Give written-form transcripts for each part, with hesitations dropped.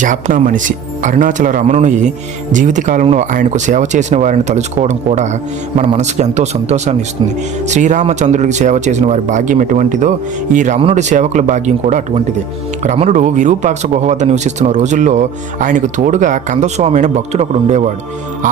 జాప్నా మనిషి అరుణాచల రమణుని జీవితకాలంలో ఆయనకు సేవ చేసిన వారిని తలుచుకోవడం కూడా మన మనసుకి ఎంతో సంతోషాన్ని ఇస్తుంది. శ్రీరామచంద్రుడికి సేవ చేసిన వారి భాగ్యం ఎటువంటిదో ఈ రమణుడి సేవకుల భాగ్యం కూడా అటువంటిదే. రమణుడు విరూపాక్ష గుహ వద్ద నివసిస్తున్న రోజుల్లో ఆయనకు తోడుగా కందస్వామి అయిన భక్తుడు ఒకడు ఉండేవాడు.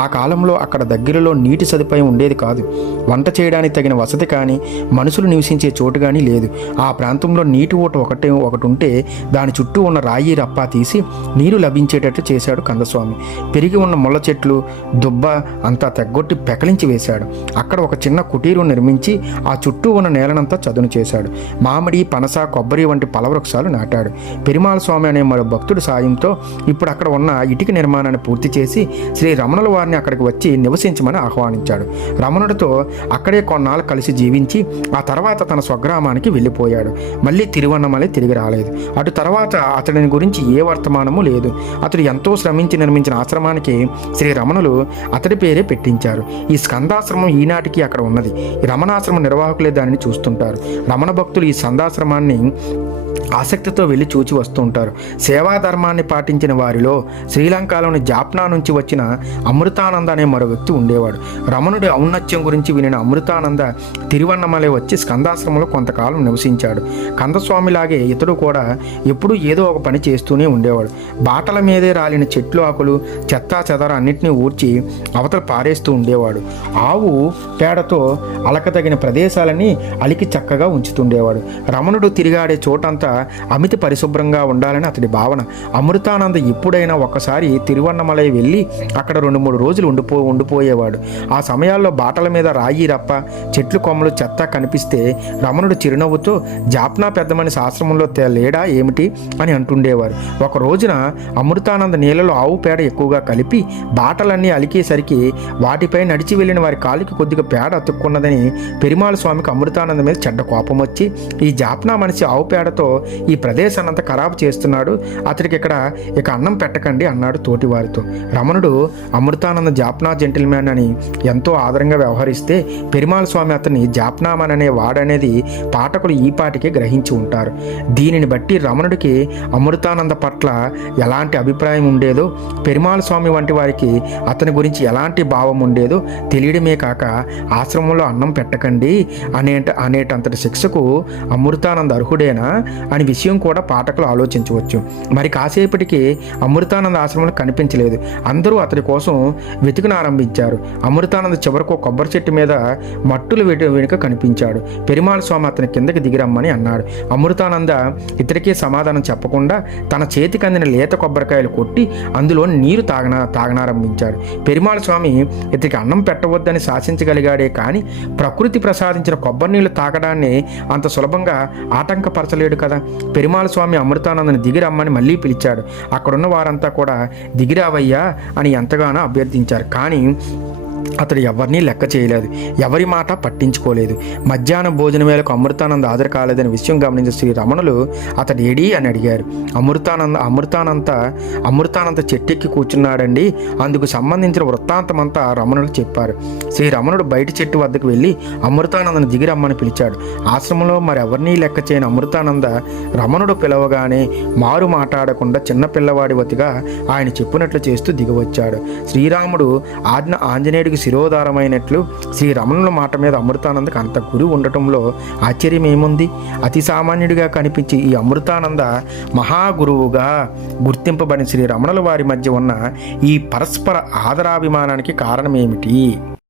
ఆ కాలంలో అక్కడ దగ్గరలో నీటి సదుపాయం ఉండేది కాదు. వంట చేయడానికి తగిన వసతి కానీ మనుషులు నివసించే చోటు కానీ లేదు. ఆ ప్రాంతంలో నీటి ఊట ఒకటి ఉంటే దాని చుట్టూ ఉన్న రాయి రప్పా తీసి నీరు లభించేటట్టు చేశాడు కందస్వామి. పెరిగి ఉన్న ముళ్ళ చెట్లు దుబ్బ అంతా తెగ్గొట్టి పెకలించి వేశాడు. అక్కడ ఒక చిన్న కుటీరు నిర్మించి ఆ చుట్టూ ఉన్న నేలనంతా చదును చేశాడు. మామిడి, పనస, కొబ్బరి వంటి ఫలవృక్షాలు నాటాడు. పెరుమాళ స్వామి అనే మరో భక్తుడి సాయంతో ఇప్పుడు అక్కడ ఉన్న ఇటుక నిర్మాణాన్ని పూర్తి చేసి శ్రీ రమణుల వారిని అక్కడికి వచ్చి నివసించమని ఆహ్వానించాడు. రమణుడితో అక్కడే కొన్నాళ్ళు కలిసి జీవించి ఆ తర్వాత తన స్వగ్రామానికి వెళ్ళిపోయాడు. మళ్ళీ తిరువన్నమలై తిరిగి రాలేదు. అటు తర్వాత అతడిని గురించి ఏ వర్తమానము లేదు. అతడు ఎంతో శ్రమించి నిర్మించిన ఆశ్రమానికి శ్రీ రమణులు అతడి పేరే పెట్టించారు. ఈ స్కందాశ్రమం ఈనాటికి అక్కడ ఉన్నది. ఈ రమణాశ్రమ నిర్వాహకులే దానిని చూస్తుంటారు. రమణ భక్తులు ఈ స్కందాశ్రమాన్ని ఆసక్తితో వెళ్ళి చూచి వస్తూ ఉంటారు. సేవాధర్మాన్ని పాటించిన వారిలో శ్రీలంకలోని జాప్నా నుంచి వచ్చిన అమృతానంద అనే మరో వ్యక్తి ఉండేవాడు. రమణుడి ఔన్నత్యం గురించి వినిన అమృతానంద తిరువన్నమలై వచ్చి స్కందాశ్రమంలో కొంతకాలం నివసించాడు. కందస్వామిలాగే ఇతడు కూడా ఎప్పుడూ ఏదో ఒక పని చేస్తూనే ఉండేవాడు. బాటల మీదే రాలిన చెట్లు ఆకులు చెత్తా చెదర అన్నింటినీ ఊడ్చి అవతల పారేస్తూ ఉండేవాడు. ఆవు పేడతో అలకదగిన ప్రదేశాలని అలికి చక్కగా ఉంచుతుండేవాడు. రమణుడు తిరిగాడే చోటంతా అమిత పరిశుభ్రంగా ఉండాలని అతడి భావన. అమృతానంద ఎప్పుడైనా ఒక్కసారి తిరువన్నమలై వెళ్ళి అక్కడ 2-3 రోజులు ఉండిపోయేవాడు. ఆ సమయాల్లో బాటల మీద రాయి రప్ప చెట్లు కొమ్మలు చెత్త కనిపిస్తే రమణుడు చిరునవ్వుతో జాప్నా పెద్ద మనిషి ఆశ్రమంలో లేడా ఏమిటి అని అంటుండేవారు. ఒక రోజున అమృతానంద నీళ్ళలో ఆవు పేడ ఎక్కువగా కలిపి బాటలన్నీ అలికేసరికి వాటిపై నడిచి వెళ్ళిన వారి కాలికి కొద్దిగా పేడ అతుక్కున్నదని పెరుమాళ స్వామికి అమృతానంద మీద చెడ్డ కోపం వచ్చి ఈ జాప్నా మనిషి ఆవు పేడతో ఈ ప్రదేశాన్ని అంతా ఖరాబు చేస్తున్నాడు, అతడికి ఇక అన్నం పెట్టకండి అన్నాడు తోటివారితో. రమణుడు అమృతానంద జాప్నా జెంటిల్మ్యాన్ అని ఎంతో ఆదరంగా వ్యవహరిస్తే పెరుమాళ స్వామి అతన్ని జాప్నామన్ అనే వాడనేది పాఠకులు ఈ పాటికే గ్రహించి ఉంటారు. దీనిని బట్టి రమణుడికి అమృతానంద పట్ల ఎలాంటి అభిప్రాయం ఉండేదో, పెరుమాళ స్వామి వంటి వారికి అతని గురించి ఎలాంటి భావం ఉండేదో తెలియడమే కాక ఆశ్రమంలో అన్నం పెట్టకండి అనేటంతటి శిక్షకు అమృతానంద అర్హుడేనా అని విషయం కూడా పాఠకులు ఆలోచించవచ్చు. మరి కాసేపటికి అమృతానంద ఆశ్రమంలో కనిపించలేదు. అందరూ అతడి కోసం వెతుకునారంభించారు. అమృతానంద చివరకు కొబ్బరి చెట్టు మీద మట్టులు వెనుక కనిపించాడు. పెరుమాళ స్వామి అతని కిందకి దిగిరమ్మని అన్నాడు. అమృతానంద ఇతడికే సమాధానం చెప్పకుండా తన చేతికి అందిన లేత కొబ్బరికాయలు కొట్టి అందులో నీరు తాగనారంభించాడు. పెరుమాళ స్వామి ఇతడికి అన్నం పెట్టవద్దని శాసించగలిగాడే కానీ ప్రకృతి ప్రసాదించిన కొబ్బరి నీళ్లు తాగడాన్ని అంత సులభంగా ఆటంకపరచలేడు కదా. పెరుమాళ స్వామి అమృతానందని దిగిరమ్మని మళ్ళీ పిలిచాడు. అక్కడున్న వారంతా కూడా దిగిరావయ్యా అని ఎంతగానో అభ్యర్థించారు. కానీ అతడు ఎవరినీ లెక్క చేయలేదు, ఎవరి మాట పట్టించుకోలేదు. మధ్యాహ్నం భోజన వేళకు అమృతానంద హాజరు కాలేదనే విషయం గమనించిన శ్రీ రమణులు అతడు ఏడి అని అడిగారు. అమృతానంద చెట్టెక్కి కూర్చున్నాడండి. అందుకు సంబంధించిన వృత్తాంతమంతా రమణులకు చెప్పారు. శ్రీ రమణుడు బయట చెట్టు వద్దకు వెళ్ళి అమృతానందను దిగిరమ్మని పిలిచాడు. ఆశ్రమంలో మరెవరినీ లెక్క చేయని అమృతానంద రమణుడు పిలవగానే మారు మాట్లాడకుండా చిన్న పిల్లవాడి వతిగా ఆయన చెప్పినట్లు చేస్తూ దిగివచ్చాడు. శ్రీరాముడు ఆంజనేయుడికి శిరోధారమైనట్లు శ్రీ రమణుల మాట మీద అమృతానందకు అంత గురి ఉండటంలో ఆశ్చర్యం ఏముంది? అతి సామాన్యుడిగా కనిపించి ఈ అమృతానంద మహాగురువుగా గుర్తింపబడిన శ్రీ రమణుల వారి మధ్య ఉన్న ఈ పరస్పర ఆదరాభిమానానికి కారణమేమిటి?